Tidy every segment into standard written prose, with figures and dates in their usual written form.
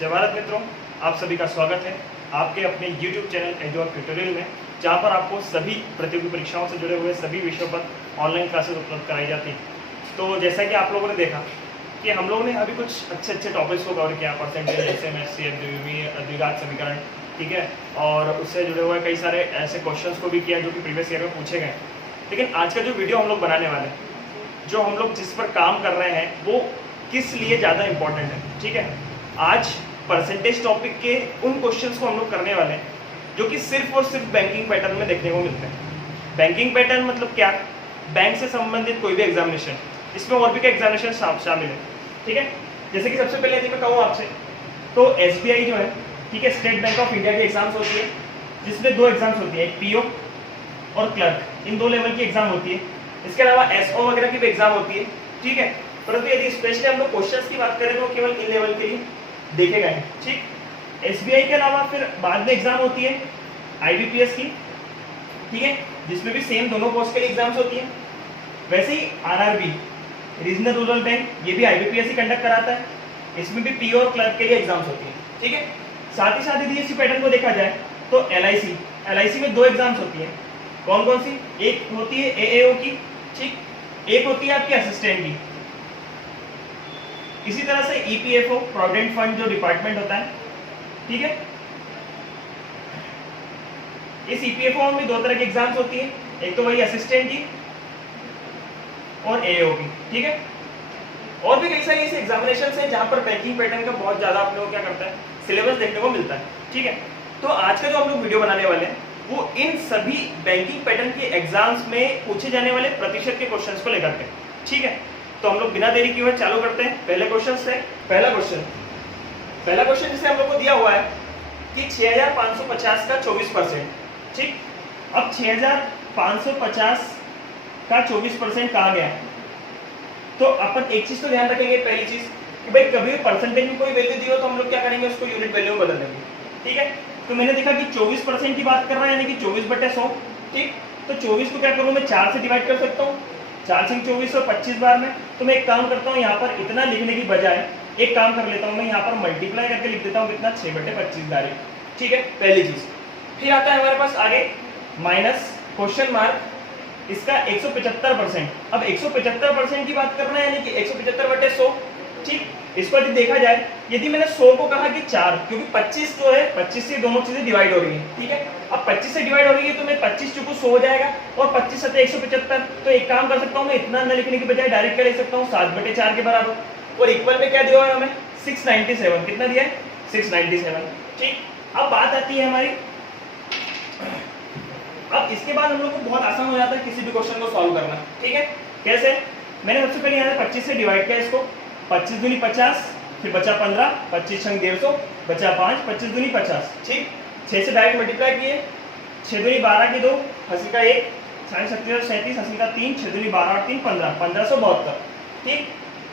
जय भारत मित्रों, आप सभी का स्वागत है आपके अपने YouTube चैनल एडोब ट्यूटोरियल में, जहां पर आपको सभी प्रतियोगी परीक्षाओं से जुड़े हुए सभी विषयों पर ऑनलाइन क्लासेस उपलब्ध कराई जाती हैं। तो जैसा कि आप लोगों ने देखा कि हम लोगों ने अभी कुछ अच्छे टॉपिक्स को कवर किया, परसेंटेज, SMSC, द्विघात समीकरण, ठीक है, और उससे जुड़े हुए कई सारे ऐसे क्वेश्चंस को भी किया जो कि प्रीवियस ईयर में पूछे गए। लेकिन आज का जो वीडियो हम लोग बनाने वाले हैं, जो हम लोग जिस पर काम कर रहे हैं, वो किस लिए ज़्यादा इम्पोर्टेंट है, ठीक है। आज परसेंटेज टॉपिक के उन क्वेश्चंस को हम लोग करने वाले हैं जो कि सिर्फ और सिर्फ बैंकिंग पैटर्न में देखने को मिलते हैं। बैंकिंग पैटर्न मतलब क्या? बैंक से संबंधित कोई भी एग्जामिनेशन, इसमें और भी क्या एग्जामिनेशन शामिल है, ठीक है। जैसे कि सबसे पहले यदि मैं कहूँ आपसे, तो SBI जो है, ठीक है, स्टेट बैंक ऑफ इंडिया की एग्जाम्स होती है, जिसमें दो एग्जाम्स होती है, एक PO और क्लर्क, इन दो लेवल की एग्जाम होती है। इसके अलावा SO वगैरह की भी एग्जाम होती है, ठीक है। परंतु यदि स्पेशली हम लोग क्वेश्चंस की बात करें तो केवल इन लेवल के लिए देखे गए हैं, ठीक। SBI के अलावा फिर बाद में एग्जाम होती है IBPS की, ठीक है, जिसमें भी सेम दोनों पोस्ट के लिए एग्जाम्स होती है। वैसे ही RRB, रीजनल रूरल बैंक, ये भी IBPS ही कंडक्ट कराता है, इसमें भी PO और क्लर्क के लिए एग्जाम्स होती है, ठीक है। साथ ही साथ यदि इसी पैटर्न को देखा जाए तो LIC में दो एग्जाम्स होती है। कौन कौन सी? एक होती है AAO की, ठीक, एक होती है आपकी असिस्टेंट की। इसी तरह से EPFO, प्रोविडेंट फंड जो डिपार्टमेंट होता है, ठीक है, इस EPFO में दो तरह की एग्जाम्स होती है, एक तो वही असिस्टेंट की और AAO की, ठीक है। और भी कई सारी ऐसे एग्जामिनेशंस हैं जहां पर बैंकिंग पैटर्न का बहुत ज्यादा अपने को क्या करता है, सिलेबस देखने को मिलता है, ठीक है। तो आज का जो हम लोग वीडियो बनाने वाले हैं वो इन सभी बैंकिंग पैटर्न के एग्जाम्स में पूछे जाने वाले प्रतिशत के क्वेश्चंस को लेकर के, ठीक है। तो हम लोग बिना देरी किए हुए चालू करते हैं पहले क्वेश्चन से। पहला क्वेश्चन जिसे हम लोग को दिया हुआ है कि 6550 का 24%, ठीक। अब 6550 का 24% कहा गया है, तो अपन एक चीज तो ध्यान रखेंगे, पहली चीज कि भाई कभी भी परसेंटेज में कोई वैल्यू दी हो तो हम लोग क्या करेंगे, उसको यूनिट वैल्यू में बदल देंगे, ठीक है। तो मैंने देखा कि 24% की बात कर रहा है, यानी कि 24/100, ठीक। तो 24 को क्या करूं मैं, 4 से डिवाइड कर सकता हूँ, 4 से 24 और 25 बार में। तो मैं एक काम करता हूँ, यहाँ पर इतना लिखने की बजाय एक काम कर लेता हूँ, मैं यहाँ पर मल्टीप्लाई करके लिख देता हूँ कितना, 6/25 डायरेक्ट, ठीक है, पहली चीज। फिर आता है हमारे पास आगे माइनस क्वेश्चन मार्क, इसका 175%। अब 175% की बात करना है, यानी कि 175/100, ठीक। इसको यदि देखा जाए, यदि मैंने 100 को कहा कि 4, क्योंकि 25 जो है, 25 से दोनों चीजें डिवाइड हो रही है, ठीक है। अब 25 से डिवाइड हो रही है तो मैं 25 चुकू 100 हो जाएगा, और 25 से 175। तो एक काम कर सकता हूँ मैं, इतना न लिखने की बजाय डायरेक्ट क्या लिख सकता हूँ, 7/4 के बराबर। और इक्वल में क्या दिया हुआ है हमें, 697। कितना दिया है, 697, ठीक। अब बात आती है हमारी, अब इसके बाद हम लोग को बहुत आसान हो जाता है किसी भी क्वेश्चन को सॉल्व करना, ठीक है। कैसे? मैंने सबसे पहले यहाँ 25 से डिवाइड किया इसको, 25 दूनी 50, फिर बचा 15, 25 छंग 150, बचा 5, 25 दूनी 50, ठीक। 6 से डायरेक्ट मल्टीप्लाई किए, 6 दूनी 12 की 2, हंसी का 1, 37 37, हंसी का 3, 6 दूनी 12 और 3 15, 1572, ठीक।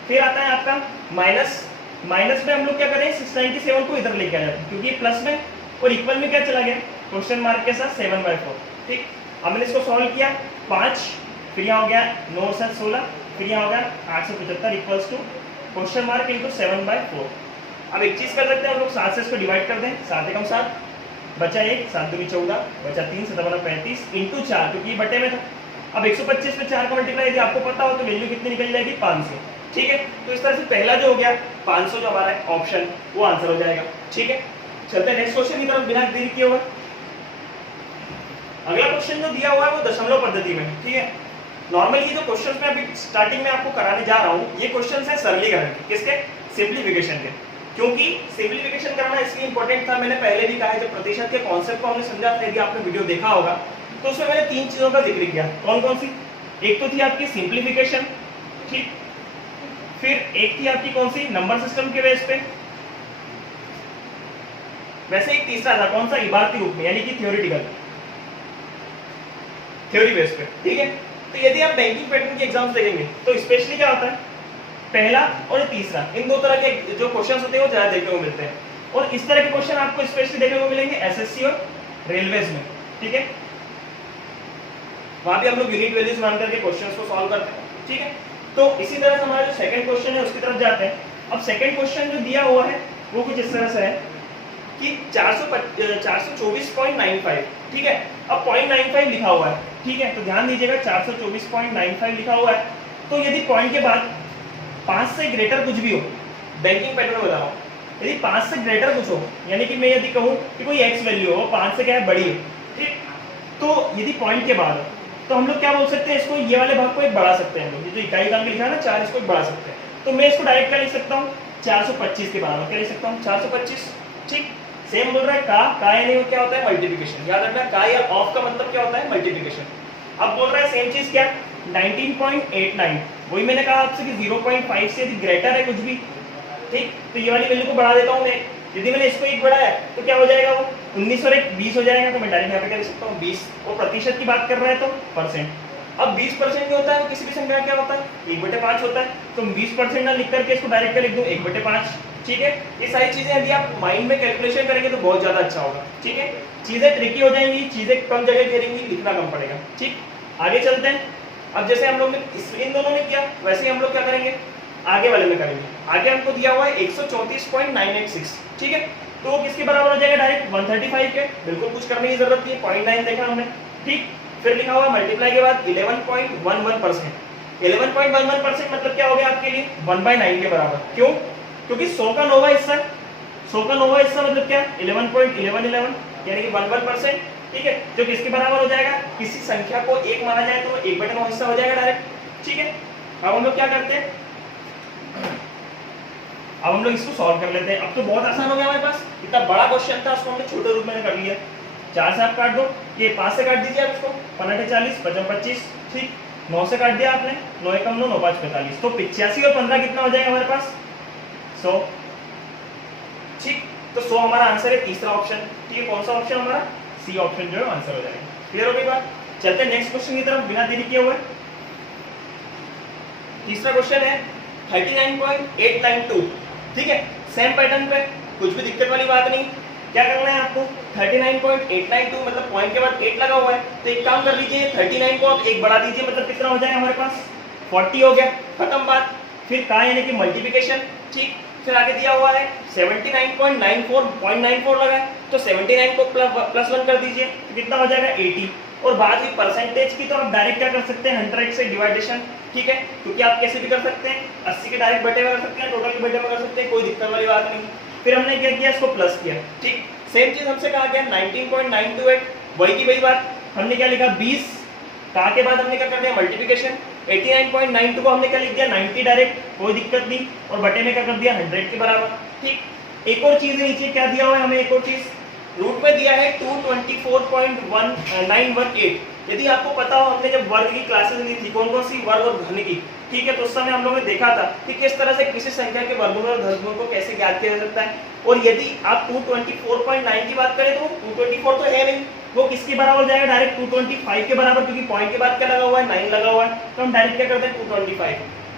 फिर आता है आपका माइनस में हम लोग क्या करें, 697 को इधर लेके आ जाते हैं, क्योंकि प्लस में और इक्वल में क्या चला गया, क्वेश्चन मार्क के साथ 7/4, ठीक। अब मैंने इसको सॉल्व किया, 5, फिर यहाँ हो गया 9 से 16, फिर यहाँ हो गया 875 equals to question mark into 7/4। अब एक चीज कर सकते हैं हम लोग, 7 से इसको डिवाइड कर दें, 7 एकम 7, बचा 1, 7 दूनी 14, बचा 3, 7 35 इंटू 4, क्योंकि ये बटे में था। अब 125 में 4 का मल्टीप्लाई यदि आपको पता हो तो वैल्यू कितनी निकल जाएगी, 500, ठीक है। तो इस तरह से पहला जो हो गया 500 जो हमारा है ऑप्शन, वो आंसर हो जाएगा, ठीक है। चलते हैं नेक्स्ट क्वेश्चन की तरफ बिना देरी किए हुए। अगला क्वेश्चन जो दिया हुआ है वो दशमलव पद्धति में, ठीक है। नॉर्मली ये जो क्वेश्चंस मैं अभी स्टार्टिंग में आपको कराने जा रहा हूँ, ये क्वेश्चंस है सरलीकरण के, किसके, सिंप्लीफिकेशन के। क्योंकि सिंप्लीफिकेशन करना इसलिए इंपॉर्टेंट था, मैंने पहले भी कहा है, जब प्रतिशत के कॉन्सेप्ट को हमने समझा था, यदि आपने वीडियो देखा होगा तो उसमें मैंने 3 चीजों का जिक्र किया। कौन कौन सी? एक तो थी आपकी सिंप्लीफिकेशन, ठीक। फिर एक थी आपकी कौन सी, नंबर सिस्टम के बेस पे। वैसे एक तीसरा था, कौन सा, इबारती रूप में, यानी कि थ्योरी बेस पे, ठीक है। तो यदि आप बैंकिंग पैटर्न के एग्जाम्स देखेंगे तो स्पेशली क्या होता है, पहला और तीसरा, इन दो तरह के जो क्वेश्चंस होते हैं वो ज्यादा देखने को मिलते हैं। और इस तरह के क्वेश्चन आपको स्पेशली देखने को मिलेंगे SSC और रेलवेज में, ठीक है। वहां भी हम लोग यूनिट वैल्यूज मान करके क्वेश्चंस को सॉल्व करते हैं, ठीक है। तो इसी तरह से हमारा जो सेकंड क्वेश्चन है उसकी तरफ जाते हैं। अब सेकंड क्वेश्चन जो दिया हुआ है वो कुछ इस तरह से है कि 424.95, ठीक है। अब 0.95 लिखा हुआ है, ठीक है, तो ध्यान दीजिएगा 424.95 लिखा हुआ है। तो यदि पॉइंट के बाद 5 से ग्रेटर कुछ भी हो, बैंकिंग पैटर्न बता रहा हूँ, यदि 5 से ग्रेटर कुछ हो, यानी कि मैं यदि कहूँ कि कोई एक्स वैल्यू हो 5 से क्या है बड़ी है, ठीक, तो यदि पॉइंट के बाद हो तो हम लोग क्या बोल सकते हैं, इसको ये वाले भाग को एक बढ़ा सकते हैं हम लोग, ये जो इकाई का अंक लिखा है ना 4, इसको एक बढ़ा सकते हैं। तो मैं इसको डायरेक्ट क्या लिख सकता हूँ, 425 के बराबर क्या लिख सकता हूँ, 425, ठीक। सेम बोल रहा है का यानी वो क्या होता है मल्टीप्लिकेशन, याद रखना का या ऑफ का मतलब क्या होता है मल्टीप्लिकेशन। अब बोल रहा है सेम चीज क्या 19.89, वही मैंने कहा आपसे कि 0.5 से यदि ग्रेटर है कुछ भी, ठीक, तो ये वाली वैल्यू को बढ़ा देता हूँ मैं। यदि मैंने इसको एक बढ़ाया तो क्या हो जाएगा, वो 19 और 1 20 हो जाएगा, तो मैं डायरेक्ट यहाँ पे क्या लिख सकता हूँ 20, और प्रतिशत की बात कर रहा है तो परसेंट। अब 20% क्या होता है, किसी भी संख्या क्या होता है 1/5 होता है, तो 20% ना लिख करके इसको डायरेक्ट लिख दूँ 1/5, ठीक है। ये सारी चीजें यदि आप माइंड में कैलकुलेशन करेंगे तो बहुत ज्यादा अच्छा होगा, ठीक है। चीजें ट्रिकी हो जाएंगी, चीजें कम जगह घेरेंगी, लिखना कम पड़ेगा, ठीक। आगे चलते हैं। अब जैसे हम लोग ने इन दोनों ने किया, वैसे ही हम लोग क्या करेंगे आगे वाले में करेंगे। आगे हमको दिया हुआ है 134.986, ठीक है, तो वो किसके बराबर हो जाएगा, डायरेक्ट 135 के, बिल्कुल कुछ करने की जरूरत नहीं, 0.9 देखा हमने, ठीक। फिर लिखा हुआ मल्टीप्लाई के बाद 11.11%, 11.11% मतलब क्या हो गया आपके लिए 1/9 के बराबर। क्यों, क्योंकि 100 का 9वां हिस्सा है, 100 का 9वां हिस्सा मतलब क्या 11.1111 यानी कि 11%, ठीक है, जो किसके बराबर हो जाएगा, किसी संख्या को 1 माना जाए तो 1/9 हिस्सा हो जाएगा डायरेक्ट, ठीक है। अब हम लोग क्या करते हैं, अब हम लोग इसको सॉल्व कर लेते हैं। अब तो बहुत आसान हो गया हमारे पास, इतना बड़ा क्वेश्चन था उसको हमने छोटे रूप में कर लिया। 4 से आप काट दो, ये 5 से काट दीजिए आप इसको, 15 40 55 25, ठीक। 9 से काट दिया आपने, 9 1 9 9 5 45, तो 85 और 15 कितना हो जाएगा हमारे पास 100, ठीक। तो 100 हमारा आंसर है, तीसरा ऑप्शन, ठीक है। कौन सा ऑप्शन हमारा, सी ऑप्शन जो है आंसर हो जाएगा। क्लियर हो गई बात। चलते हैं नेक्स्ट क्वेश्चन की तरफ बिना देरी किए हुए। तीसरा क्वेश्चन है 39.892, ठीक है, सेम पैटर्न पे, कुछ भी दिक्कत वाली बात नहीं। क्या करना है आपको, 39.892 मतलब पॉइंट के बाद 8 लगा हुआ है, तो एक काम कर लीजिए 39 को आप एक बढ़ा दीजिए, मतलब कितना हो जाएगा हमारे पास 40 हो गया, खत्म बात। फिर का यानी कि मल्टीप्लिकेशन, ठीक। फिर आगे दिया हुआ है 79.94 लगा है, तो 79 को +1 कर दीजिए, तो कितना हो जाएगा 80। और बात हुई परसेंटेज की, तो आप डायरेक्ट क्या कर सकते हैं 100 से डिवाइडेशन, ठीक है, क्योंकि आप कैसे भी कर सकते हैं 80 के डायरेक्ट बटे में कर सकते हैं, टोटल के बटे में कर सकते हैं, कोई दिक्कत वाली बात नहीं। फिर हमने क्या किया, इसको प्लस किया, ठीक। सेम चीज हमसे कहा गया 19.928, वही की वही बात, हमने क्या लिखा 20, का के बाद हमने क्या कर दिया मल्टीप्लिकेशन, 89.92 को हमने क्या लिख दिया 90 डायरेक्ट, कोई दिक्कत नहीं, और बटे में क्या कर दिया 100 के बराबर, ठीक। एक और चीज है नीचे क्या दिया हुआ है हमें, एक और चीज रूट में दिया है 224.918। यदि आपको पता हो हमने जब वर्ग की क्लासेस ली थी, कौन कौन सी, वर्ग और घन की, ठीक है, तो उस समय हम लोगों ने देखा था कि किस तरह से किसी संख्या के वर्गमूल और घनमूल को कैसे ज्ञात किया जा सकता है। और यदि आप 224.9 की बात करें तो 224 तो है नहीं, वो किसके बराबर जाएगा, डायरेक्ट 225 के बराबर, क्योंकि पॉइंट के बाद क्या लगा हुआ है 9 लगा हुआ है, तो हम डायरेक्ट क्या करते हैं 225।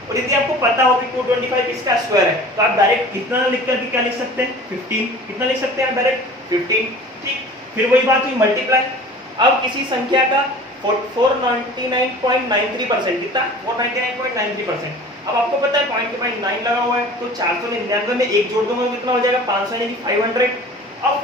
और यदि आपको पता हो कि 225 किसका स्क्वायर है, तो आप डायरेक्ट कितना लिख करके क्या लिख सकते हैं 15, कितना लिख सकते हैं आप डायरेक्ट 15, ठीक। फिर वही बात हुई मल्टीप्लाई, अब किसी संख्या का 499.93%, कितना 499.93%। अब आपको पता है पॉइंट के बाद 9 लगा हुआ है, तो 499 में एक जोड़ दूंगा तो कितना हो जाएगा 500 यानी कि 500। अब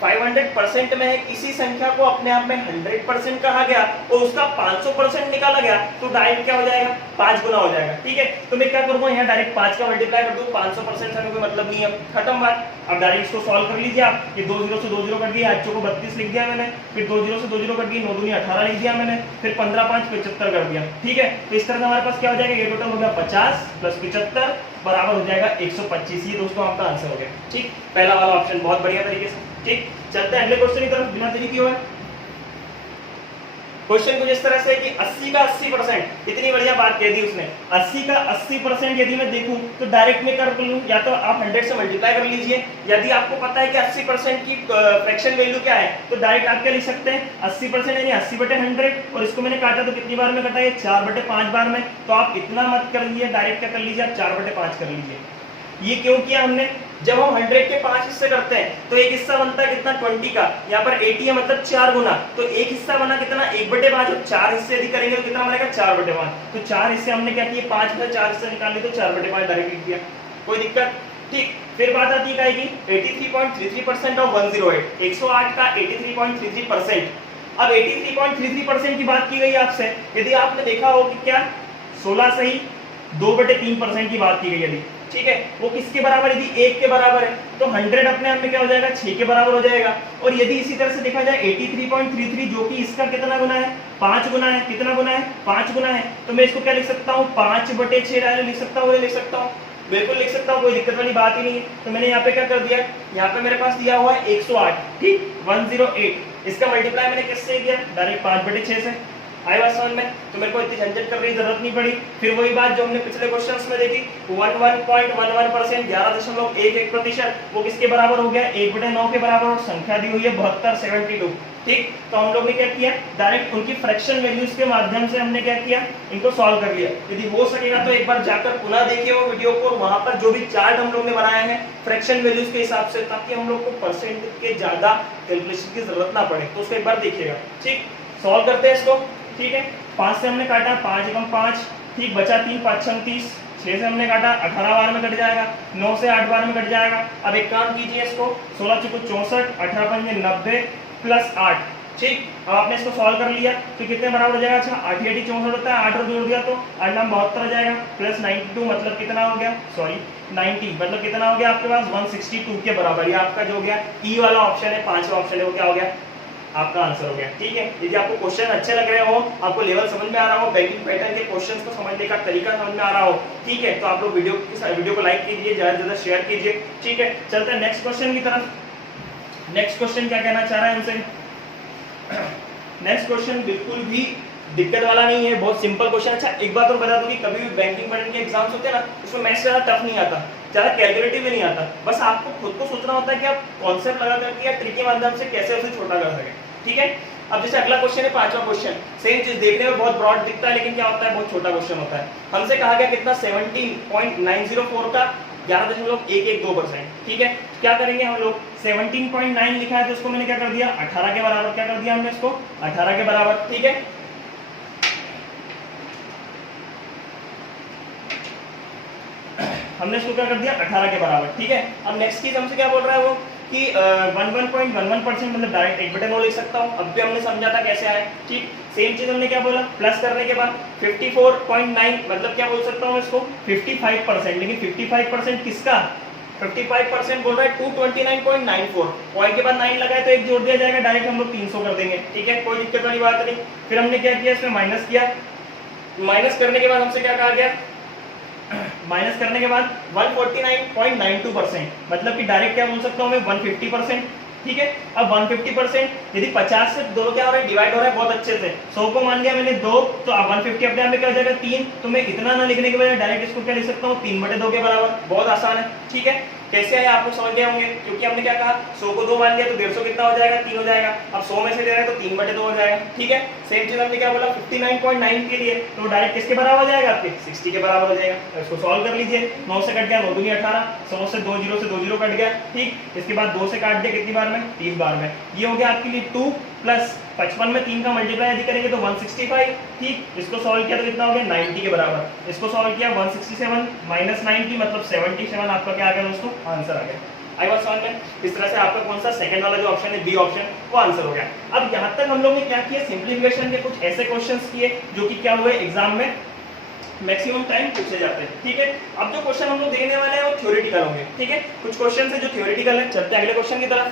500% में है, किसी संख्या को अपने आप में 100% कहा गया और उसका 500% निकाला गया, तो डायरेक्ट क्या हो जाएगा 5 गुना हो जाएगा, ठीक है। तो मैं क्या करूंगा यहाँ डायरेक्ट 5 का मल्टीप्लाई कर दूं, 500% से हमें कोई मतलब नहीं है, खत्म बात। अब डायरेक्ट इसको सॉल्व कर लीजिए आप, ये 2 0 से 2 0 कट गया, 8 को 32 लिख दिया मैंने, फिर 2 0 से 2 0 कट गई, 9 दूनी 18 लिख दिया मैंने, फिर 15 5 75 कर दिया, ठीक है। तो इस तरह से हमारे पास क्या हो जाएगा, ये टोटल हो गया 50 + 75 बराबर हो जाएगा 125। ये दोस्तों आपका आंसर हो गया, ठीक। पहला वाला ऑप्शन बहुत बढ़िया तरीके से, ठीक। चलते हैं अगले क्वेश्चन की तरफ बिना देरी किए हुए। क्वेश्चन कुछ इस तरह से कि 80 का 80%, इतनी बढ़िया बात कह दी उसने, 80 का 80% यदि मैं देखूं तो डायरेक्ट में कर लूं, या तो आप 100 से मल्टीप्लाई कर लीजिए। यदि आपको पता है कि 80% की फ्रैक्शन वैल्यू क्या है, तो डायरेक्ट आप क्या लिख सकते हैं 80% यानी 80/100, और इसको मैंने काटा तो कितनी बार में कटा है 4/5 बार में, तो आप इतना मत कर लीजिए, डायरेक्ट क्या कर लीजिए आप 4/5 कर लीजिए। ये क्यों किया हमने, जब हम 100 के 5 हिस्से करते हैं तो एक हिस्सा बनता है कितना 20 का, यहाँ पर 80 है मतलब 4 गुना, तो एक हिस्सा बना कितना 1/5, और 4 हिस्से यदि करेंगे तो कितना बनेगा 4/5। तो 4 हिस्से हमने क्या किए 5 में 4 हिस्से निकाल लिए तो 4/5 डायरेक्ट लिख दिया, कोई दिक्कत। ठीक, फिर बात आती है की 83.33% ऑफ 108, 108 का 83.33%। अब 83.33% की बात की गई आपसे, यदि आपने देखा हो कि क्या 16 सही 2/3% की बात की गई यदि, ठीक है, वो किसके बराबर, यदि 1 के बराबर है तो 100 अपने आप में क्या हो जाएगा, 6 के बराबर हो जाएगा। और यदि इसी तरह से देखा जाए 83.33 जो कि इसका कितना गुना है, 5 गुना है, कितना गुना है, 5 गुना है, तो मैं इसको क्या लिख सकता हूँ, 5/6 लिख सकता हूँ, लिख सकता हूँ, बिल्कुल लिख सकता हूँ, कोई दिक्कत वाली बात ही नहीं है। तो मैंने यहाँ पे क्या कर दिया, यहाँ पे मेरे पास दिया हुआ है 108, ठीक, 108, इसका मल्टीप्लाई मैंने किससे किया, डायरेक्ट 5/6 से। आई बात समझ में, तो मेरे को इतनी झंझट करने की जरूरत नहीं पड़ी। फिर वही बात जो हमने पिछले क्वेश्चंस में देखी, 11.11%, 11.11%, वो किसके बराबर हो गया, 1/9 के बराबर, और संख्या दी हुई है 72, 72, ठीक। तो हम लोग ने क्या किया, डायरेक्ट उनकी फ्रैक्शन वैल्यूज के माध्यम से हमने क्या किया, इनको सॉल्व कर लिया। यदि हो सकेगा तो एक बार जाकर पुनः देखिए वो वीडियो को, वहां पर जो भी चार्ट हम लोग ने बनाए हैं फ्रैक्शन वैल्यूज के हिसाब से, ताकि हम लोग को परसेंट के ज्यादा कैलकुलेशन की जरूरत ना पड़े, तो उसको एक बार देखिएगा, ठीक। सॉल्व करते हैं इसको, ठीक है। 5 से हमने काटा, 5 एकम 5, ठीक, बचा 3, 5 6 30, 6 से हमने काटा, 18 बार में कट जाएगा, 9 से 8 बार में कट जाएगा। अब एक काम कीजिए, इसको 16 चुको 64, 18 पंजे 90 प्लस 8, ठीक। अब आपने इसको सॉल्व कर लिया तो कितने बराबर हो जाएगा, अच्छा 8 8 64 होता है, 8 और जोड़ दिया तो 8 9 72 हो जाएगा, प्लस 92 मतलब कितना हो गया, सॉरी 90 मतलब कितना हो गया आपके पास 162 के बराबर। ये आपका जो हो गया ई वाला ऑप्शन है, 5वां ऑप्शन है, वो क्या हो गया, आपका आंसर हो गया, ठीक है। यदि आपको क्वेश्चन अच्छे लग रहे हो, आपको लेवल समझ में आ रहा हो, बैंकिंग पैटर्न के क्वेश्चंस को समझने का तरीका समझ में आ रहा हो, ठीक है, तो आप लोग वीडियो को लाइक कीजिए, ज्यादा से ज्यादा शेयर कीजिए, ठीक है। चलते हैं नेक्स्ट क्वेश्चन की तरफ। नेक्स्ट क्वेश्चन क्या कहना चाह रहा है हमसे, नेक्स्ट क्वेश्चन बिल्कुल भी दिक्कत वाला नहीं है, बहुत सिंपल क्वेश्चन। अच्छा एक बात और बता दूं कि कभी भी बैंकिंग पैटर्न के एग्जाम्स होते हैं ना, उसमें मैथ्स ज्यादा टफ नहीं आता, ज्यादा कैलकुलेटिव भी नहीं आता, बस आपको खुद को सोचना होता है कि आप कॉन्सेप्ट लगा करके या ट्रिक के माध्यम से कैसे उसे छोटा कर सके, ठीक है। अब जैसे अगला क्वेश्चन है 5वां क्वेश्चन, सेम चीज देखने में बहुत ब्रॉड दिखता है, लेकिन क्या होता है, बहुत छोटा क्वेश्चन होता है। हमसे कहा गया कितना 17.904 का 11.112%, ठीक है। क्या करेंगे हम लोग, 17.9 लिखा है तो उसको मैंने क्या कर दिया, 18 के बराबर, क्या कर दिया हमने इसको 18 के बराबर, ठीक है। हमने इसको क्या कर दिया 18 के बराबर, ठीक है। अब नेक्स्ट चीज हमसे क्या बोल रहा है वो कि 11.11% मतलब डायरेक्ट 1/9 लिख सकता हूँ, अब भी हमने समझा था कैसे आया, ठीक। सेम चीज हमने क्या बोला, प्लस करने के बाद 54.9 मतलब क्या बोल सकता हूँ इसको 55%, लेकिन 55% किसका, 55% बोल रहा है 229.94, पॉइंट के बाद 9 लगाए तो एक जोड़ दिया जाएगा, डायरेक्ट हम लोग 300 कर देंगे, ठीक है, कोई दिक्कत वाली बात नहीं। फिर हमने क्या किया, इसमें माइनस किया, माइनस करने के बाद हमसे क्या कहा गया, माइनस करने के बाद 149.92%, मतलब कि डायरेक्ट क्या बोल सकता हूँ मैं 150%, ठीक है। अब 150% यदि 50 से 2 क्या हो रहा है, डिवाइड हो रहा है बहुत अच्छे से, 100 को मान लिया मैंने 2, तो अब 150 अपने आप में क्या हो जाएगा 3, तो मैं इतना ना लिखने के बजाय डायरेक्ट इसको क्या लिख सकता हूँ 3/2 के बराबर, बहुत आसान है, ठीक है। कैसे आया आप लोग समझ गए होंगे, क्योंकि हमने क्या कहा 100 को 2 मान लिया तो 150 कितना हो जाएगा, 3 हो जाएगा। अब 100 में से दे रहे हैं तो 3/2 हो जाएगा, ठीक है। सेम चीज हमने क्या बोला 59.9 के लिए, तो डायरेक्ट किसके बराबर हो जाएगा, आपके 60 के बराबर हो जाएगा। तो इसको सॉल्व कर लीजिए, 9 से कट गया 9 दूनी 18, 100 से 2 0 से 2 0 कट गया, ठीक। इसके बाद 2 से काट दिया कितनी बार में, 3 बार में, ये हो गया आपके लिए 2 प्लस 55 में 3 का मल्टीप्लाई यदि करेंगे तो 165, ठीक। इसको सॉल्व किया तो कितना हो गया 90 के बराबर, इसको सॉल्व किया 167 माइनस 90 मतलब 77, आपका क्या आ गया दोस्तों, आंसर आ गया। आई बात समझ में, इस तरह से आपका कौन सा सेकंड वाला जो ऑप्शन है बी ऑप्शन, वो आंसर हो गया। अब यहाँ तक हम लोग ने क्या किया, सिंप्लीफिकेशन के कुछ ऐसे क्वेश्चंस किए जो कि क्या हुए एग्जाम में मैक्सिमम टाइम पूछे जाते हैं, ठीक है। अब जो क्वेश्चन हम लोग देखने वाले हैं वो थ्योरेटिकल होंगे, ठीक है। कुछ क्वेश्चन है जो थ्योरेटिकल है, चलते हैं अगले क्वेश्चन की तरफ।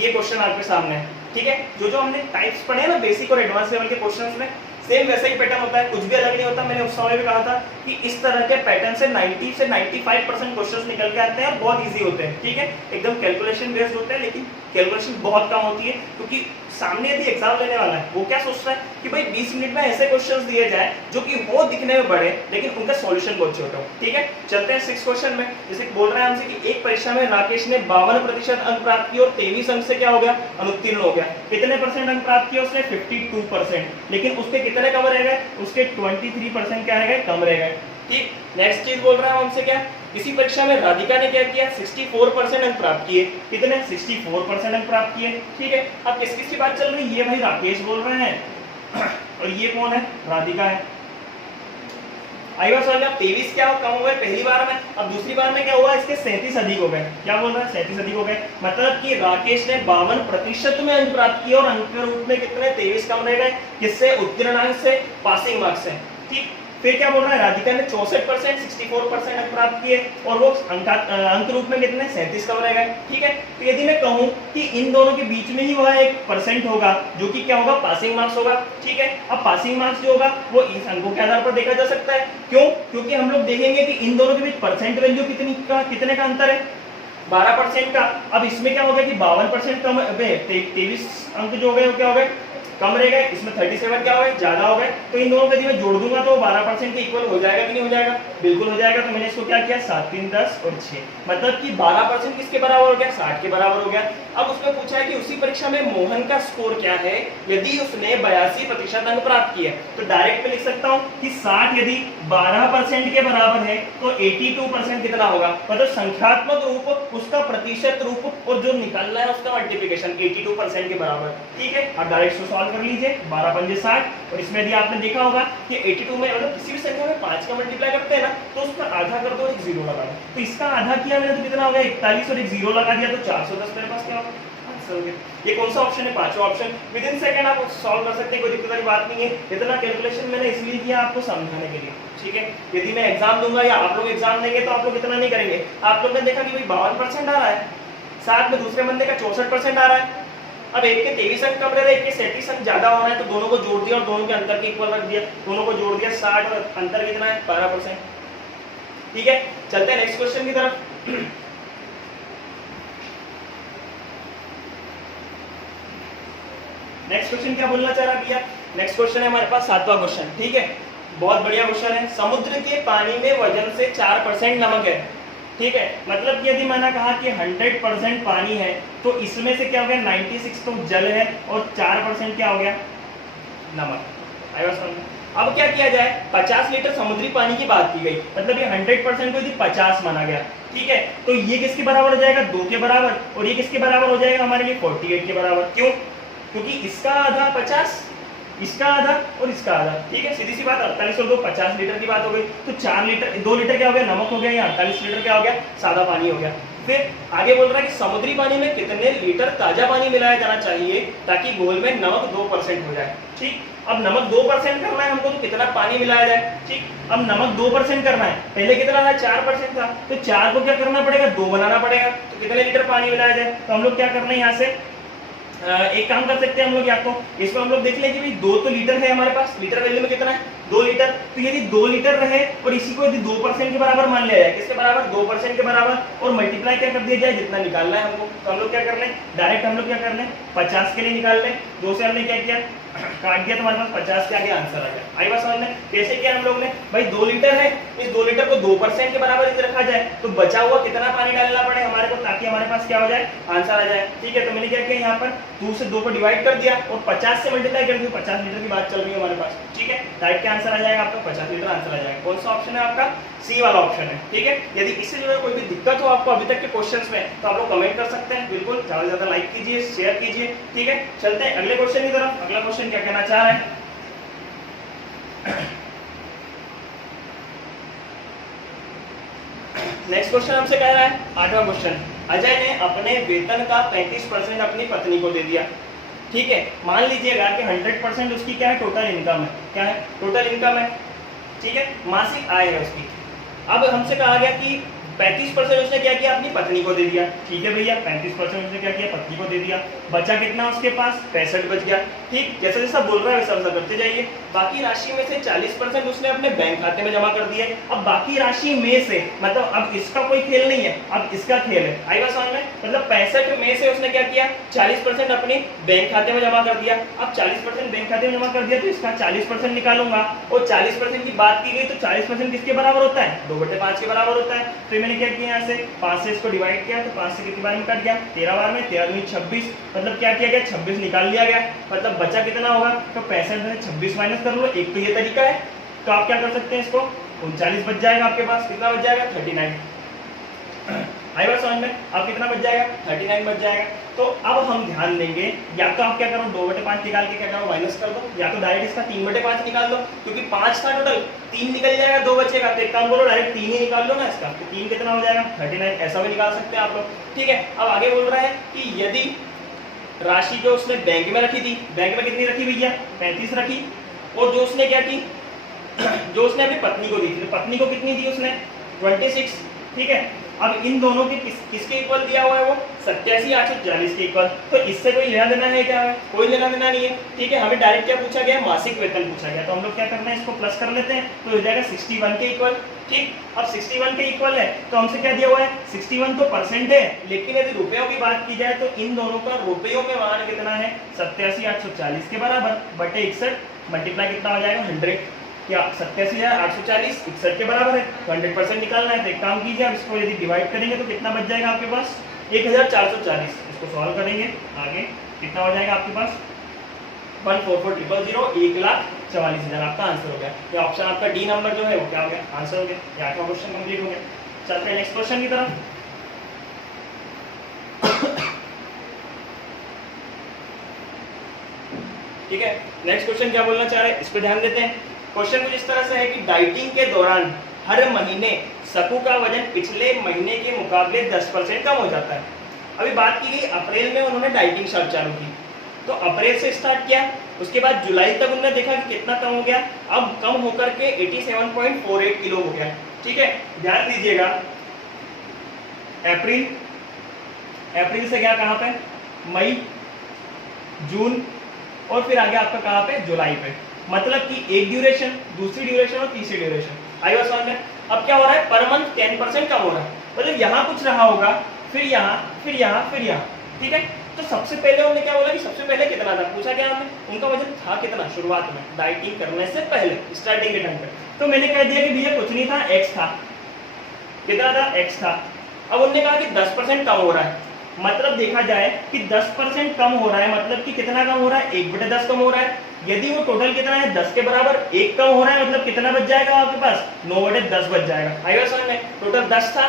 ये क्वेश्चन आपके सामने है, ठीक है। जो हमने टाइप्स पढ़े हैं ना बेसिक और एडवांस लेवल के क्वेश्चंस में, सेम वैसा ही पैटर्न होता है, कुछ भी अलग नहीं होता। मैंने उस समय भी कहा था कि इस तरह के पैटर्न से 90 से 95% क्वेश्चंस निकल के आते हैं और बहुत इजी होते हैं, ठीक है। एकदम कैलकुलेशन बेस्ड होता है, लेकिन कैलकुलेशन बहुत कम होती है, क्योंकि सामने यदि एग्जाम लेने वाला है वो क्या सोचता है कि भाई 20 मिनट में ऐसे क्वेश्चंस दिए जाए जो कि हो दिखने में बड़े लेकिन उनका सॉल्यूशन बहुत छोटा हो, ठीक है। चलते हैं 6 क्वेश्चन में। जैसे बोल रहे हैं हमसे कि एक परीक्षा में राकेश ने 52% अंक प्राप्त किए और 23 अंक से क्या हो गया, अनुत्तीर्ण हो गया। कितने परसेंट अंक प्राप्त किए उसने, 52%, लेकिन उसके कितने कम रह गए, उसके 23% क्या रह गए, कम रह गए, ठीक। नेक्स्ट चीज बोल रहा है हमसे क्या, इसी परीक्षा में राधिका ने क्या किया, 64% अंक प्राप्त किए। कितने, 64% अंक प्राप्त किए, ठीक है। अब किस किस की बात चल रही है, ये भाई राकेश बोल रहे हैं और ये कौन है, राधिका है, आई बात समझ में? 23 क्या हो, कम हो गए पहली बार में, अब दूसरी बार में क्या हुआ, इसके 37 अधिक हो गए। क्या बोल रहा है, 37 अधिक हो गए, मतलब कि राकेश ने 52% में अंक प्राप्त किया और अंक रूप में कितने 23 कम रह गए, किससे, उत्तीर्णांक से, पासिंग मार्क्स से। ठीक, फिर क्या बोल रहा है, राधिका ने 64% 64% अंक प्राप्त किए और वो अंक रूप में कितने 37 कम रह गए। ठीक है, तो यदि मैं कहूं कि इन दोनों के बीच में ही वह एक परसेंट होगा जो कि क्या होगा, पासिंग मार्क्स होगा। ठीक है, अब पासिंग मार्क्स जो होगा वो इस अंकों के आधार पर देखा जा सकता है। क्यों, क्योंकि हम लोग देखेंगे कि इन दोनों के बीच परसेंट वैल्यू कितने का अंतर है, 12% का। अब इसमें क्या हो गया कि 52% कम, 23 अंक जो हो गए वो क्या हो गए, कम रह गए, इसमें 37 क्या हो गए, ज्यादा हो गए। तो इन दोनों को यदि मैं जोड़ दूंगा तो 12% के इक्वल हो जाएगा कि नहीं हो जाएगा, बिल्कुल हो जाएगा। तो मैंने इसको क्या किया, 7 3 10 और 6, मतलब कि 12% किसके बराबर हो गया, 60 के बराबर हो गया। अब उसमें पूछा है कि उसी परीक्षा में मोहन का स्कोर क्या है, यदि उसने 82% अंक प्राप्त किए, तो डायरेक्ट में लिख सकता हूं कि 60 यदि 12% के बराबर है तो 82% कितना होगा, मतलब संख्यात्मक रूप उसका प्रतिशत रूप और जो निकालना है उसका मल्टीप्लिकेशन 82% के बराबर। ठीक है, अब डायरेक्ट सॉल्व कर लीजिए, 12 पंजे 60, और इसमें यदि आपने देखा होगा कि 82 में मतलब किसी भी संख्या में 5 का मल्टीप्लाई करते हैं ना तो उसका आधा कर दो और एक जीरो लगा दो, तो इसका आधा किया मैंने तो कितना हो गया 41 और एक जीरो लगा दिया तो 410 मेरे पास क्या होगा, आंसर हो गया। ये कौन सा ऑप्शन है, पांचवा ऑप्शन। विद इन सेकंड आप सॉल्व कर सकते हैं, कोई दिक्कत वाली बात नहीं है। इतना कैलकुलेशन मैंने इसलिए किया आपको समझाने के लिए। ठीक है, यदि मैं एग्जाम दूंगा या आप लोग एग्जाम देंगे तो आप लोग इतना नहीं करेंगे। आप लोग ने देखा कि भाई 52% आ रहा है, साथ में दूसरे बंदे का 64% आ रहा है, अब एक के 23 अंक कम रह रहे, एक के 37 अंक ज्यादा होना है, तो दोनों को जोड़ दिया और दोनों के अंतर के इक्वल रख दिया, दोनों को जोड़ दिया 60 और अंतर कितना है 12%। ठीक है, चलते हैं नेक्स्ट क्वेश्चन की तरफ। नेक्स्ट क्वेश्चन क्या बोलना चाह रहा भैया, नेक्स्ट क्वेश्चन है हमारे पास 7वां क्वेश्चन। ठीक है, बहुत बढ़िया क्वेश्चन है। समुद्र के पानी में वजन से 4% नमक है। ठीक है, मतलब कि यदि मैंने कहा कि 100% पानी है तो इसमें से क्या हो गया 96 तो जल है और 4% क्या हो गया, नमक। आया समझ? अब क्या किया जाए, 50 लीटर समुद्री पानी की बात की गई, मतलब ये 100% को यदि 50 माना गया। ठीक है, तो ये किसके बराबर हो जाएगा, 2 के बराबर, और ये किसके बराबर हो जाएगा हमारे लिए 48 के बराबर। क्यों, क्योंकि इसका आधा 50, इसका आधा और इसका आधा। ठीक है, सीधी सी बात, 48 और 2 50 लीटर की बात हो गई, तो 4 लीटर 2 लीटर क्या हो गया, नमक हो गया, या 48 लीटर क्या हो गया, सादा पानी हो गया। फिर आगे बोल रहा है कि समुद्री पानी में कितने लीटर ताजा पानी मिलाया जाना चाहिए ताकि घोल में नमक 2% हो जाए। ठीक, अब नमक 2% करना है हमको, तो कितना पानी मिलाया जाए। ठीक, अब नमक 2% करना है, पहले कितना था 4% था, तो 4 को क्या करना पड़ेगा, 2 बनाना पड़ेगा, तो कितने लीटर पानी मिलाया जाए। तो हम लोग क्या करना है, यहाँ से एक काम कर सकते हैं हम लोग, या तो इसको हम लोग देख लें कि भाई 2 तो लीटर है हमारे पास, लीटर वैल्यू में कितना है 2 लीटर, तो यदि 2 लीटर रहे और इसी को यदि 2% के बराबर मान लिया जाए, किसके बराबर 2% के बराबर, और मल्टीप्लाई क्या कर दिया जाए जितना निकालना है हमको, तो हम लोग क्या कर लें, डायरेक्ट हम लोग क्या कर लें 50 के लिए निकाल लें, 2 से हमने क्या किया काट दिया, तो हमारे पास 50 के आगे आंसर आ गया। आई बात समझ में, कैसे किया हम लोग ने, भाई 2 लीटर है, इस 2 लीटर को 2% के बराबर यदि रखा जाए तो बचा हुआ कितना पानी डालना पड़े हमारे को, ताकि हमारे पास क्या हो जाए, आंसर आ जाए। ठीक है, तो मैंने क्या किया यहाँ पर 2 से 2 को डिवाइड कर दिया और 50 से मल्टीप्लाई कर दिया, 50 लीटर की बात चल रही है हमारे पास। ठीक है, डायरेक्ट क्या आंसर आ जाएगा आपका 50 लीटर आंसर आ जाएगा। कौन सा ऑप्शन है आपका, सी वाला ऑप्शन है। ठीक है, यदि इससे जुड़े कोई भी दिक्कत हो आपको अभी तक के क्वेश्चंस में तो आप लोग कमेंट कर सकते हैं, बिल्कुल ज्यादा से ज्यादा लाइक कीजिए, शेयर कीजिए। ठीक है, चलते हैं अगले क्वेश्चन की तरफ। अगला क्वेश्चन क्या कहना चाह रहा है, नेक्स्ट क्वेश्चन हमसे कह रहा है 8वां क्वेश्चन, अजय ने अपने वेतन का 35% अपनी पत्नी को दे दिया। ठीक है, मान लीजिएगा कि 100% उसकी क्या है, टोटल इनकम है, क्या है, टोटल इनकम है। ठीक है, मासिक आय है उसकी। अब हमसे कहा गया कि 35% उसने क्या किया, अपनी पत्नी को दे दिया। ठीक है भैया, 35% उसने क्या किया, पत्नी को दे दिया, बचा कितना उसके पास 65 बच गया। ठीक, जैसा जैसा बोल रहा है वैसा वैसा करते जाइए। बाकी राशि में से 40% उसने अपने बैंक खाते में जमा कर दिया। अब बाकी राशि में से, मतलब अब इसका कोई खेल नहीं है, अब इसका खेल है। आई बात समझ में, मतलब 65 में से उसने क्या किया, 40% अपने बैंक खाते में जमा कर दिया। अब 40% बैंक खाते में जमा कर दिया तो इसका 40% निकालूंगा, और 40% की बात की गई तो 40% किसके बराबर होता है, 2/5 के बराबर होता है। तो मैंने क्या किया, यहाँ से 5 से इसको डिवाइड किया, तो 5 से कितनी बार में कट गया, 13 बार में, 13 दूनी 26, मतलब क्या किया गया 26 निकाल लिया गया, मतलब बचा कितना होगा, तो 65 में 26 माइनस कर लो। एक तो ये तरीका है, तो आप क्या कर सकते हैं, इसको 39 बच जाएगा आपके पास, कितना बच जाएगा 39। आई बात समझ में? अब कितना बच जाएगा? 39 बच जाएगा। तो अब हम ध्यान देंगे, या तो आप क्या करो 2/5 निकाल के क्या करो माइनस कर दो, या तो डायरेक्ट इसका 3/5 निकाल दो, क्योंकि 5 था टोटल, 3 निकल जाएगा 2 बचेगा, तो एक काम करो डायरेक्ट 3 ही निकाल लो ना इसका, तो 3 कितना हो जाएगा? 39। ऐसा भी निकाल सकते हैं आप लोग, ठीक है। अब आगे बोल रहा है कि यदि राशि जो उसने बैंक में रखी थी, बैंक में कितनी रखी भैया? 35 रखी, और जो उसने क्या की, जो उसने अपनी पत्नी को दी थी, तो पत्नी को कितनी दी उसने? 26, ठीक है। अब इन दोनों के किसके इक्वल दिया हुआ है? वो 87,840 के इक्वल। तो इससे कोई लेना देना है क्या? कोई लेना देना नहीं है, ठीक है। हमें डायरेक्ट क्या पूछा गया? मासिक वेतन पूछा गया, तो हम लोग क्या करना है, इसको प्लस कर लेते हैं, तो हो जाएगा 61 के इक्वल, ठीक। अब 61 के इक्वल है, तो हमसे क्या दिया हुआ है? 61 तो परसेंट है, लेकिन यदि रुपयों की बात की जाए तो इन दोनों का रुपयों में मान कितना है? 87,840 के बराबर बटे 61, मल्टीप्लाई कितना हो जाएगा? 100। क्या 87,840 61 के बराबर है, तो 100% निकालना है। तो एक काम कीजिए, आप इसको यदि डिवाइड करेंगे तो कितना बच जाएगा आपके पास? 1440। इसको सॉल्व करेंगे आगे, कितना हो जाएगा आपके पास? 144,000, 1,44,000 आपका आंसर हो गया। ये ऑप्शन आपका डी नंबर जो है वो क्या हो गया? आंसर हो गया। ये 8वां क्वेश्चन कंप्लीट हो गया। चलते हैं नेक्स्ट क्वेश्चन की तरफ। ठीक है, नेक्स्ट क्वेश्चन क्या बोलना चाह रहे हैं, इस पर ध्यान देते हैं। क्वेश्चन कुछ इस तरह से है कि डाइटिंग के दौरान हर महीने सकू का वजन पिछले महीने के मुकाबले 10% कम हो जाता है। अभी बात की गई अप्रैल में उन्होंने डाइटिंग स्टार्ट चालू की, तो अप्रैल से स्टार्ट किया, उसके बाद जुलाई तक उन्होंने देखा कि कितना कम हो गया, अब कम होकर के 87.48 किलो हो गया, ठीक है। ध्यान दीजिएगा, अप्रैल से गया कहाँ पे? मई, जून, और फिर आगे आपका कहाँ पे? जुलाई पे। मतलब कि एक ड्यूरेशन, दूसरी ड्यूरेशन और तीसरी ड्यूरेशन। आई बात समझ में? अब क्या हो रहा है? पर मंथ 10% कम हो रहा है, मतलब यहाँ कुछ रहा होगा, फिर यहाँ, फिर यहाँ, फिर यहाँ, ठीक है। तो सबसे पहले उन्होंने क्या बोला कि सबसे पहले कितना था, पूछा क्या हमने? उनका वजन था कितना शुरुआत में, डाइटिंग करने से पहले, स्टार्टिंग के टाइम पे? तो मैंने कह दिया कि भैया कुछ नहीं था, एक्स था। कितना था? एक्स था। अब उन्होंने कहा कि 10% कम हो रहा है, मतलब देखा जाए कि 10% कम हो रहा है, मतलब कि कितना कम हो रहा है? 1/10 कम हो रहा है। यदि वो टोटल कितना है? 10 के बराबर 1 कम हो रहा है, मतलब कितना बच जाएगा आपके पास? 9/10 बच जाएगा। आई बात समझ में? टोटल 10 था,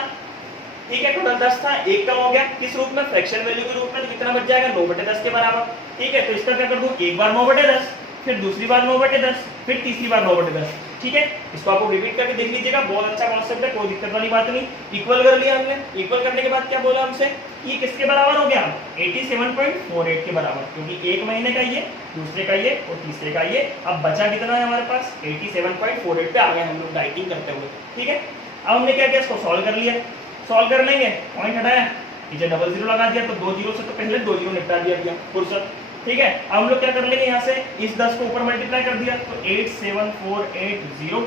ठीक है, टोटल 10 था, 1 कम हो गया, किस रूप में? फ्रैक्शन वैल्यू के रूप में। तो कितना बच जाएगा? 9/10 के बराबर, ठीक है। तो इसका क्या कर दूं? एक बार 9/10, फिर दूसरी बार 9/10, फिर तीसरी बार 9/10, ठीक है। इसको आपको रिपीट करके देख लीजिएगा, बहुत अच्छा कॉन्सेप्ट है, कोई दिक्कत वाली बात नहीं। इक्वल कर लिया हमने, इक्वल करने के बाद क्या बोला हमसे? ये किसके बराबर हो गया? 87.48 के बराबर, क्योंकि एक महीने का ये, दूसरे का ये और तीसरे का ये। अब बचा कितना है हमारे पास? 87.48 पे आ गए हम लोग डाइटिंग करते हुए, ठीक है। अब हमने क्या किया? इसको सॉल्व कर लिया, सॉल्व कर लेंगे, पॉइंट हटाया, नीचे डबल जीरो लगा दिया, तो 2 जीरो से तो पहले 2 जीरो निपटा दिया फुर्सत, ठीक है। अब हम लोग क्या कर लेंगे, यहाँ से इस 10 को ऊपर मल्टीप्लाई कर दिया, तो 87480,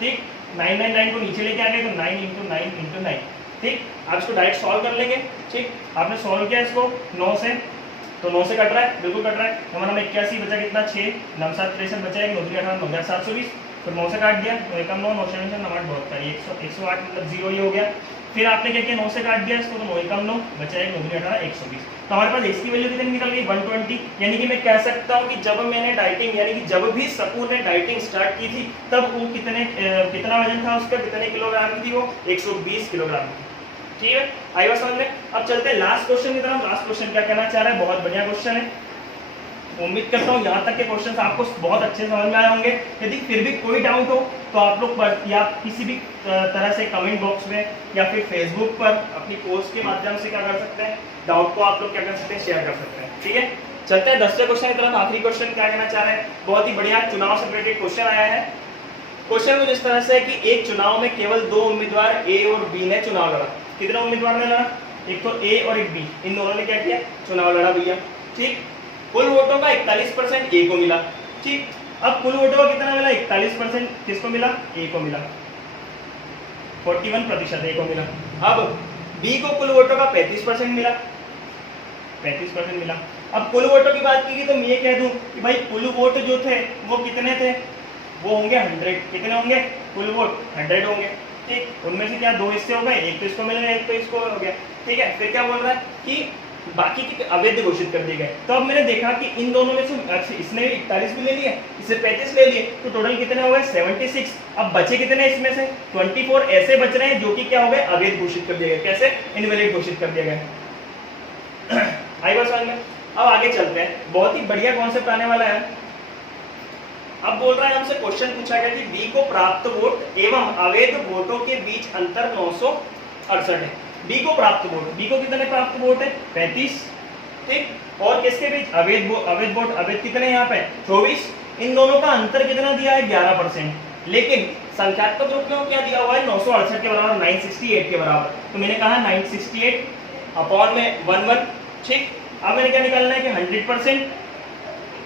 ठीक। 999 को नीचे लेके आ गए, तो 9 × 9 × 9, ठीक। आप इसको डायरेक्ट सॉल्व कर लेंगे, ठीक। आपने सॉल्व किया इसको 9 से, तो 9 से कट रहा है, बिल्कुल कट रहा है। हमारा 81 बचा कितना? 6, 9 7 63 बचा है, 9 3 18, 9720, फिर 9 से काट दिया, 9 1 9, 9 7 9 8 72, 108, मतलब 0 ही हो गया। फिर आपने क्या किया? 9 से काट दिया इसको, तो 9 1 9 बचा है, 9 3 18, 120। तो हमारे पास x की वैल्यू कितनी निकल गई? 120। यानी कि मैं कह सकता हूँ कि जब मैंने डाइटिंग, यानी कि जब भी सकू ने डाइटिंग स्टार्ट की थी, तब वो कितना वजन था उसका, कितने किलोग्राम की थी वो? 120 किलोग्राम की, ठीक है। आई बात समझ में? अब चलते हैं लास्ट क्वेश्चन की तरफ। लास्ट क्वेश्चन क्या कहना चाह रहा है? बहुत बढ़िया क्वेश्चन है, उम्मीद करता हूँ यहाँ तक के क्वेश्चंस आपको बहुत अच्छे समझ में आए होंगे। यदि फिर भी कोई डाउट हो तो आप लोग या किसी भी तरह से कमेंट बॉक्स में या फिर फेसबुक पर अपनी पोस्ट के माध्यम से क्या कर सकते हैं, डाउट को आप लोग क्या कर सकते हैं, शेयर कर सकते हैं, ठीक है। चलते हैं 10वें क्वेश्चन की तरफ। आखिरी क्वेश्चन क्या कहना चाह रहे हैं? बहुत ही बढ़िया चुनाव से रिलेटेड क्वेश्चन आया है। क्वेश्चन कुछ इस तरह से है कि एक चुनाव में केवल 2 उम्मीदवार ए और बी ने चुनाव लड़ा। कितने उम्मीदवार ने लड़ा? एक तो ए और एक बी, इन दोनों ने क्या किया? चुनाव लड़ा भैया, ठीक। कुल वोटों का 41% ए को मिला, ठीक। अब कुल वोटों का कितना मिला? 41% किसको मिला? ए को मिला, 41% ए को मिला। अब बी को कुल वोटों का 35% मिला, 35% मिला। अब कुल वोटों की बात की तो मैं ये कह दूं कि भाई कुल वोट जो थे वो कितने थे? वो होंगे 100। कितने होंगे? कुल वोट 100 होंगे, ठीक। उनमें से क्या 2 हिस्से हो गए, एक तो इसको मिल गया, एक तो इसको हो गया, ठीक है। फिर क्या बोल रहा है कि बाकी के अवैध घोषित कर दिए गए। तो अब मैंने देखा कि इन दोनों में से इसने 41 भी ले लिए, इससे 35 ले लिए, तो टोटल कितने हो गए 76। अब बचे कितने इसमें से 24 ऐसे बच रहे हैं जो कि क्या हो गए अवैध घोषित कर दिए गए। कैसे? इनवैलिड घोषित कर दिए गए। आई बात समझ में? अब आगे चलते हैं, बहुत ही बढ़िया कॉन्सेप्ट आने वाला है। अब बोल रहा है हमसे, क्वेश्चन पूछा गया कि बी को प्राप्त वोट एवं अवैध वोटों के बीच अंतर 968 है। बी को प्राप्त वोट, बी को कितने प्राप्त वोट है 35, ठीक, और किसके बीच अवैध वोट, अवैध कितने यहाँ पे 24। इन दोनों का अंतर कितना दिया है 11%, लेकिन संख्यात्मक रूप में क्या दिया हुआ है 968 के बराबर, 968 के बराबर। तो मैंने कहा 968 अपॉन में 11, ठीक। अब मैंने क्या निकालना है कि 100%,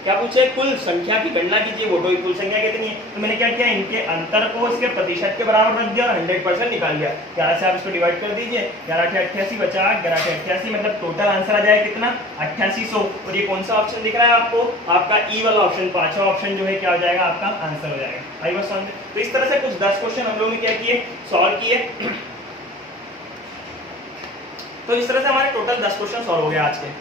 क्या पूछे कुल संख्या की गणना कीजिए, वोटों की कुल संख्या कितनी है। तो मैंने क्या किया, इनके अंतर को इसके प्रतिशत के बराबर रख दिया और 100% निकाल दिया। 11 से आप इसको डिवाइड कर दीजिए, 11 से 88 बचा, 11 से 88 मतलब टोटल आंसर आ जाएगा कितना 8800। और ये कौन सा ऑप्शन दिख रहा है आपको, आपका ई वाला ऑप्शन, पांचवा ऑप्शन जो है क्या हो जाएगा आपका आंसर हो जाएगा। आई बात समझ में? तो इस तरह से कुछ 10 क्वेश्चन हम लोगों ने क्या किए, सॉल्व किए। तो इस तरह से हमारे टोटल 10 क्वेश्चन सॉल्व हो गए आज के।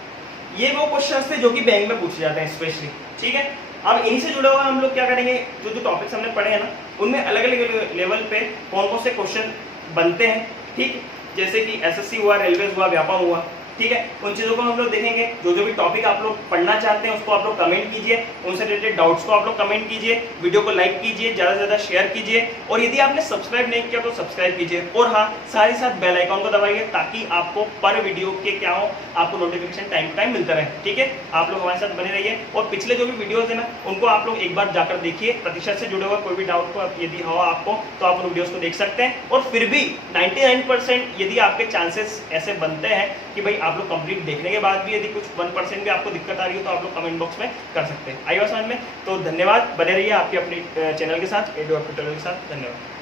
ये वो क्वेश्चंस थे जो कि बैंक में पूछे जाते हैं स्पेशली, ठीक है। अब इनसे जुड़ा हुआ हम लोग क्या करेंगे, जो टॉपिक्स हमने पढ़े हैं ना, उनमें अलग अलग लेवल पे कौन कौन से क्वेश्चन बनते हैं, ठीक। जैसे कि एसएससी हुआ, रेलवे हुआ, व्यापार हुआ, ठीक है। उन चीज़ों को हम लोग देखेंगे। जो जो भी टॉपिक आप लोग पढ़ना चाहते हैं उसको आप लोग कमेंट कीजिए, उनसे रिलेटेड डाउट्स को आप लोग कमेंट कीजिए, वीडियो को लाइक कीजिए, ज़्यादा से ज़्यादा शेयर कीजिए, और यदि आपने सब्सक्राइब नहीं किया तो सब्सक्राइब कीजिए, और हाँ साथ ही साथ बेल आइकॉन को दबाइए ताकि आपको पर वीडियो के क्या हो, आपको नोटिफिकेशन टाइम टू टाइम मिलता रहे, ठीक है। आप लोग हमारे साथ बने रहिए, और पिछले जो भी वीडियोज़ है ना उनको आप लोग एक बार जाकर देखिए। प्रतिशत से जुड़े हुए कोई भी डाउट को यदि हो आपको तो आप उन वीडियोज़ को देख सकते हैं। और फिर भी 99% यदि आपके चांसेस ऐसे बनते हैं कि भाई आप लोग कंप्लीट देखने के बाद भी यदि कुछ 1% भी आपको दिक्कत आ रही हो तो आप लोग कमेंट बॉक्स में कर सकते हैं। आई बात समझ में? तो धन्यवाद, बने रहिए आपके अपने चैनल के साथ, एडू ट्यूटोरियल के साथ। धन्यवाद।